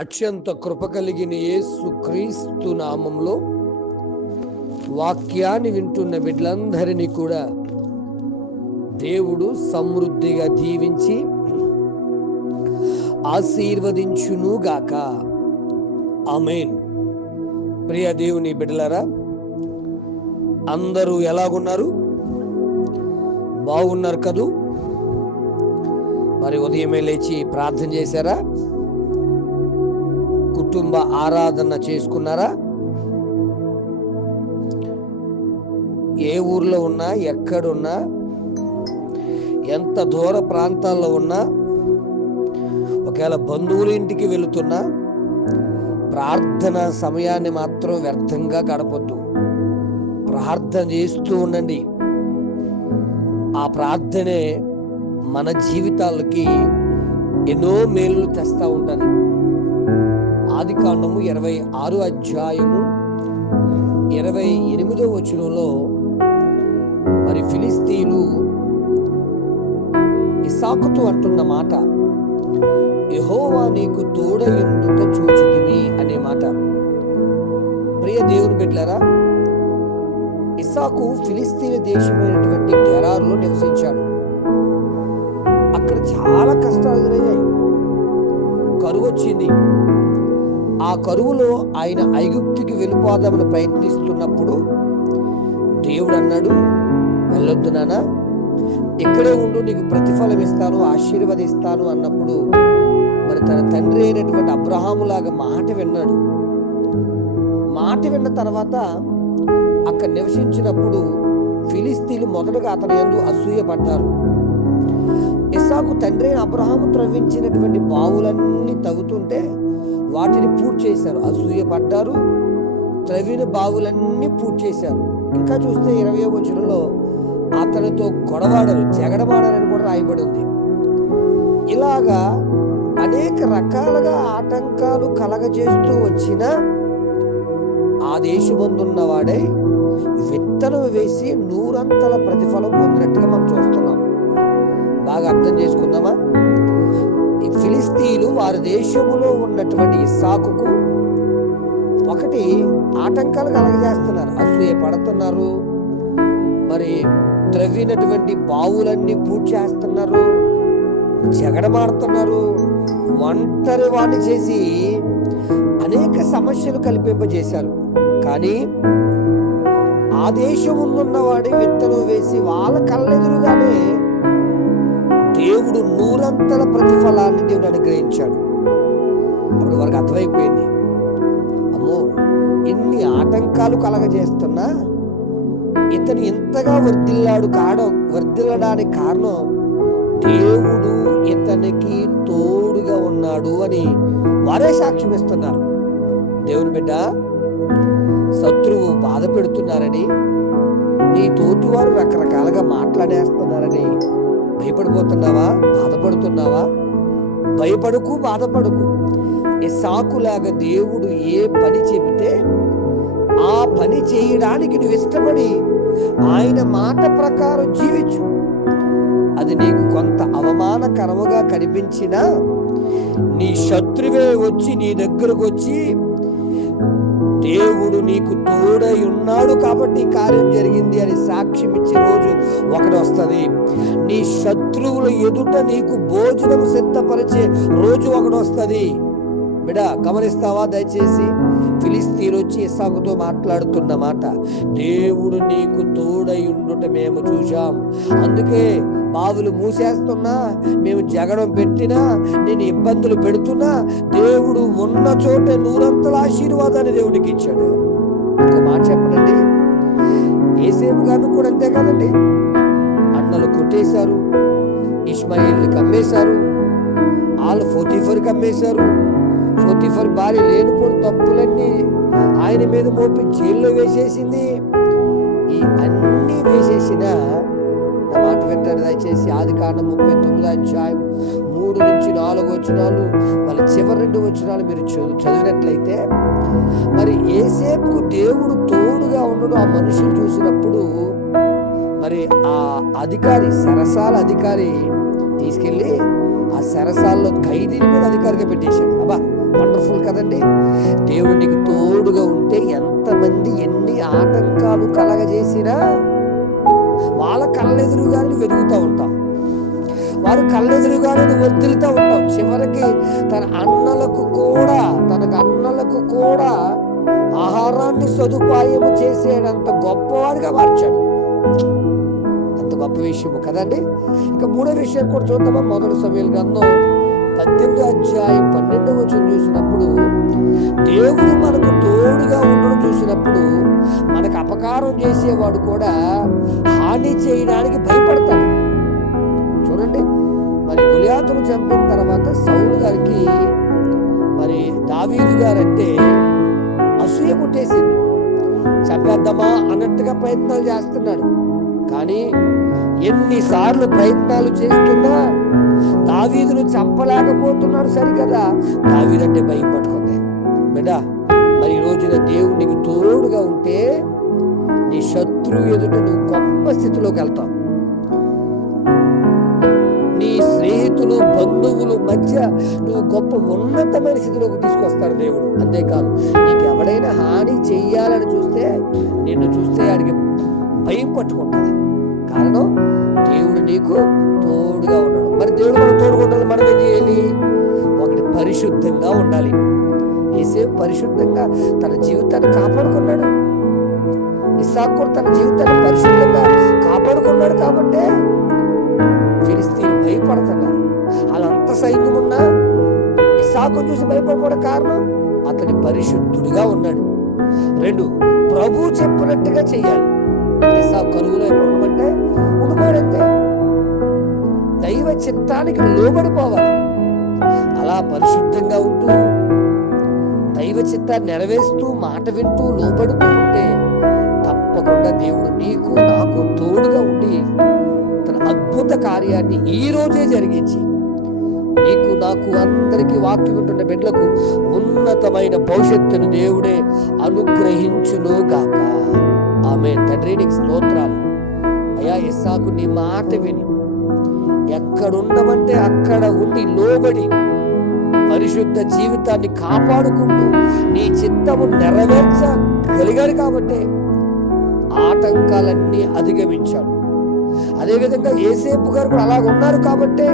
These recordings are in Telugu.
అత్యంత కృప కలిగిన యేసు క్రీస్తు నామంలో వాక్యాన్ని వింటున్న బిడ్డలందరినీ కూడా దేవుడు సమృద్ధిగా దీవించి ఆశీర్వదించునుగాక. ఆమేన్. ప్రియ దేవుని బిడ్డలారా, అందరూ ఎలాగున్నారు? బాగున్నారు కదూ? మరి ఉదయమే లేచి ప్రార్థన చేశారా? కుటుంబ ఆరాధన చేసుకున్నారా? ఏ ఊర్లో ఉన్నా, ఎక్కడున్నా, ఎంత దూర ప్రాంతాల్లో ఉన్నా, ఒకవేళ బంధువుల ఇంటికి వెళుతున్నా, ప్రార్థన సమయాన్ని మాత్రం వ్యర్థంగా గడపొద్దు. ప్రార్థన చేస్తూ ఉండండి. ఆ ప్రార్థనే మన జీవితాలకి ఎన్నో మేలు తెస్తూ ఉంటుంది. ఆదికాండము 26 అధ్యాయము 28వ వచనంలో మరి ఫిలిస్తీయులు ఇస్సాకుతో అంటున్న మాట, యెహోవా నీకు తోడయుండుట చూచితిమి అనే మాట. ప్రియ దేవుని బిడ్డలారా, ఇస్సాకు ఫిలిస్తీన్ దేశమైనటువంటి గెరారులో నివసించాడు. అక్కడ చాలా కష్టాలు ఎదురయ్యాయి. కరువు వచ్చింది. ఆ కరువులో ఆయన ఐగుప్తుకి వెళ్ళిపోదామని ప్రయత్నిస్తున్నప్పుడు దేవుడు అన్నాడు, వెళ్ళొద్దు నాన్న, ఇక్కడే ఉండు, నీకు ప్రతిఫలం ఇస్తాను, ఆశీర్వదిస్తాను అన్నప్పుడు మరి తన తండ్రి అయినటువంటి అబ్రహాము లాగా మాట విన్నాడు. మాట విన్న తర్వాత అక్కడ నివసించినప్పుడు ఫిలిస్తీన్లు మొదటగా అతని యందు అసూయపడ్డారు. ఇస్సాకు తండ్రి అయిన అబ్రహాము త్రవ్వించినటువంటి బావులన్నీ తవ్వుతుంటే వాటిని పూర్తి చేశారు. అసూయపడ్డారు, త్రవ్విన బావులన్నీ పూర్తి చేశారు. ఇంకా చూస్తే 20వ వచనంలో అతనితో గొడవాడరు, జగడమాడారని కూడా రాయబడి ఉంది. ఇలాగా అనేక రకాలుగా ఆటంకాలు కలగజేస్తూ వచ్చిన ఆ దేశమందున్నవాడే విత్తనం వేసి 100 ప్రతిఫలం పొందినట్టుగా మనం చూస్తున్నాం. బాగా అర్థం చేసుకుందామా? ఈ ఫిలిస్తీయులు వారి దేశములో ఉన్నటువంటి ఇస్సాకుకు ఒకటి ఆటంకాలు కలగజేస్తున్నారు, అసూయ పడుతున్నారు, మరి త్రవ్వినటువంటి బావులన్నీ పూర్తి చేస్తున్నారు, జగడమాడుతున్నారు, ఒంటరి వాడిని చేసి అనేక సమస్యలు కల్పింపజేశారు. కానీ ఆ దేశమున్నవాడి విత్తనం వేసి వాళ్ళ కళ్ళెదురుగానే దేవుడు 100 ప్రతిఫలాన్ని దేవుడు అనుగ్రహించాడు. అప్పుడు వారికి అర్థమైపోయింది, అమ్మో, ఇన్ని ఆటంకాలు కలగజేస్తున్నా ఇతను ఇంతగా వర్ధిల్లడానికి కారణం దేవుడు ఇతనికి తోడుగా ఉన్నాడు అని వారే సాక్ష్యం ఇస్తున్నారు. దేవుని బిడ్డ, శత్రువు బాధ పెడుతున్నారని, నీ తోటివారు రకరకాలుగా మాట్లాడేస్తున్నారని భయపడిపోతున్నావా? బాధపడుతున్నావా? భయపడకు, బాధపడకు. ఇస్సాకులాగా దేవుడు ఏ పని చెబితే ఆ పని చేయడానికి నువ్వు ఇష్టపడి ఆయన మాట ప్రకారం జీవించు. అది నీకు కొంత అవమానకరముగా కనిపించినా నీ శత్రువే వచ్చి నీ దగ్గరకు వచ్చి దేవుడు నీకు తోడై ఉన్నాడు కాబట్టి కార్యం జరిగింది అని సాక్ష్యం ఇచ్చే రోజు ఒకటి వస్తుంది. నీ శత్రువుల ఎదుట నీకు భోజనం సిద్ధపరిచే రోజు ఒకటి వస్తుంది. బిడ్డ, గమనిస్తావా దయచేసి? ఫిలిస్తీయులు వచ్చి ఇస్సాకుతో మాట్లాడుతున్న మాట, దేవుడు నీకు తోడై ఉండుట మేము చూశాం, అందుకే బావులు మూసేస్తున్నా, మేము జగడం పెట్టినా, నేను ఇబ్బందులు పెడుతున్నా, దేవుడు ఉన్న చోట 100 ఆశీర్వాదాన్ని దేవుడికి ఇచ్చాడు. ఒక మాట చెప్పనండి, ఏసేపు గారిని కూడా అంతే కదండి. అన్నలు కొట్టేశారు, ఇష్మాయిల్ని కమ్మేశారు, వాళ్ళు పోతీఫర్కి అమ్మేశారు. పోతీఫర్ భార్య లేనిపోయిన తప్పులన్నీ ఆయన మీద మోపి జైల్లో వేసేసింది. ఈ అన్నీ వేసేసిన మాట వింటాడు దయచేసి. ఆదికాండం 39 అధ్యాయం 3-4 వచనాలు, మళ్ళీ చివరి 2 వచనాలు మీరు చదివినట్లయితే మరి ఏసేపుకు దేవుడు తోడుగా ఉండడు ఆ మనుషులు చూసినప్పుడు మరి ఆ అధికారి, సరసాల అధికారి తీసుకెళ్ళి ఆ చెరసాల్లో ఖైదీల మీద అధికారిగా పెట్టేశాడు. అబ్బా, వండర్ఫుల్ కదండి. దేవుడు నీకు తోడుగా ఉంటే ఎంతమంది ఎన్ని ఆటంకాలు కలగజేసినా వాళ్ళ కళ్ళెదురుగానే వెతుకుతూ ఉంటాం, వారు కళ్ళెదురుగానే వర్తిల్తూ ఉంటాం. చివరికి తనకు అన్నలకు కూడా ఆహారాన్ని సదుపాయము చేసేటంత గొప్పవాడిగా మార్చాడు. అంత గొప్ప విషయము కదండి. ఇక మూడో విషయం కూడా చూద్దామా. మొదటి సమూయేలు గ్రంథం 18వ అధ్యాయం 12వ వచనం చూసినప్పుడు, దేవుడు మనకు తోడుగా ఉండడం చూసినప్పుడు మనకు అపకారం చేసేవాడు కూడా హాని చేయడానికి భయపడతాడు. చూడండి, మరి గొలియాతును చంపిన తర్వాత సౌలు గారికి మరి దావీదు గారంటే అసూయ పుట్టేసింది. చంపేద్దామా అన్నట్టుగా ప్రయత్నాలు చేస్తున్నాడు. కానీ ఎన్నిసార్లు ప్రయత్నాలు చేస్తున్నా దావీదును చంపలేకపోతున్నాడు. సరికదా, దావీదంటే భయం పట్టుకుంది. బిడ్డ, మరి ఈ రోజున దేవుడు నీకు తోడుగా ఉంటే నీ శత్రువు ఎదుట నువ్వు గొప్ప స్థితిలోకి వెళ్తావు. నీ స్నేహితులు బంధువుల మధ్య నువ్వు గొప్ప ఉన్నతమైన స్థితిలోకి తీసుకొస్తాడు దేవుడు. అంతేకాదు, నీకు ఎవడైనా హాని చెయ్యాలని చూస్తే నిన్ను చూస్తే ఆడికి భయం పట్టుకుంటుంది. కారణం, దేవుడు నీకు తోడుగా ఉన్నాడు. మరి దేవుడు మనకు తోడుగా ఉండాలి, మనం ఏం చేయాలి? ఒకటి, పరిశుద్ధంగా ఉండాలి. యేసేపు పరిశుద్ధంగా తన జీవితాన్ని కాపాడుకున్నాడు. ఇస్సాకు కూడా తన జీవితాన్ని పరిశుద్ధంగా కాపాడుకున్నాడు. కాబట్టే ఫిలిస్తీన్లు భయపడుతున్నారు. వాళ్ళంత సైన్యం ఉన్నా ఇస్సాకును చూసి భయపడిపోవడం కారణం అతని పరిశుద్ధుడిగా ఉన్నాడు. రెండు, ప్రభు చెప్పినట్టుగా చెయ్యాలి. ఇస్సాకు కరువులో ఉండమంటే ఉండిపోయాడంతే. దైవ చిత్తానికి లోబడిపోవాలి. అలా పరిశుద్ధంగా ఉంటూ దైవ చిత్తాన్ని నెరవేరుస్తూ మాట వింటూ లోబడుతూ ఉంటే తప్పకుండా దేవుడు నీకు నాకు తోడుగా ఉండి తన అద్భుత కార్యాన్ని ఈ రోజే జరిగించి నీకు నాకు అందరికీ వాక్యం వింటున్న బిడ్డలకు ఉన్నతమైన భవిష్యత్తును దేవుడే అనుగ్రహించును గాక. ఆమేన్. తండ్రి, నీకు స్తోత్రాలు అయ్యా. ఇస్సాకు నీ మాట విని ఎక్కడుండమంటే అక్కడ ఉండి లోబడి పరిశుద్ధ జీవితాన్ని కాపాడుకుంటూ నీ చిత్తము నెరవేర్చగలిగాడు. కాబట్టి ఆటంకాలన్నీ అధిగమించాడు. అదేవిధంగా యేసేపు గారు కూడా అలాగ ఉన్నారు. కాబట్టే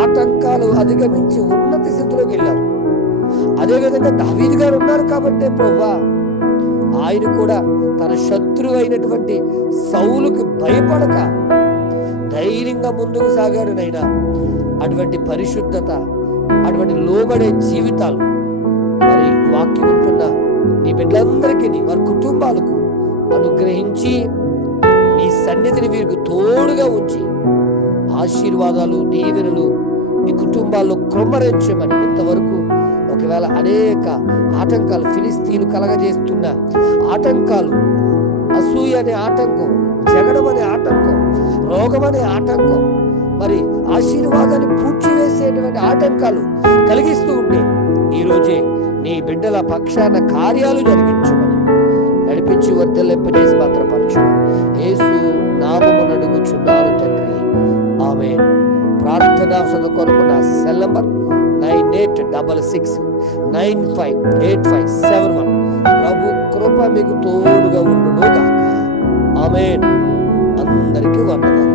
ఆటంకాలు అధిగమించి ఉన్నత స్థితిలోకి వెళ్ళారు. అదేవిధంగా దావీదు గారు ఉన్నారు. కాబట్టే ప్రభువా ఆయన కూడా తన శత్రువు అయినటువంటి సౌలుకి భయపడక ధైర్యంగా ముందుకు సాగాడు. నైనా అటువంటి పరిశుద్ధత, అటువంటి లోబడే జీవితాలు మరి వాక్యం వింటున్న నీ బిడ్డలందరికీ వారి కుటుంబాలకు అనుగ్రహించి నీ సన్నిధిని వీరికి తోడుగా ఉంచి ఆశీర్వాదాలు, దీవెనలు మీ కుటుంబాల్లో కృమ్మరించమని. ఇంతవరకు ఒకవేళ అనేక ఆటంకాలు, ఫిలిస్తీన్లు కలగజేస్తున్న ఆటంకాలు, అసూయ అనే ఆటంకం, జగడం అనే ఆటంకం, రోగం అనే ఆటంకం, మరి ఆశీర్వాదాన్ని పూడ్చివేసేటువంటి ఆటంకాలు కలిగిస్తూ ఉంటే ఈరోజే నీ బిడ్డల పక్షాన కార్యాలు జరిగించమని, నడిపించి వర్ధలింపజేసి భద్రపరచమని యేసు నామమున అడుగుచున్నాను తండ్రి. ఆమేన్. ప్రార్థనా కొరకు నా సెల్ నంబర్ 9866958571. ప్రభు కృప మీకు తోడుగా ఉండును గాక. ఆమేన్. అందరికీ వందనాలు.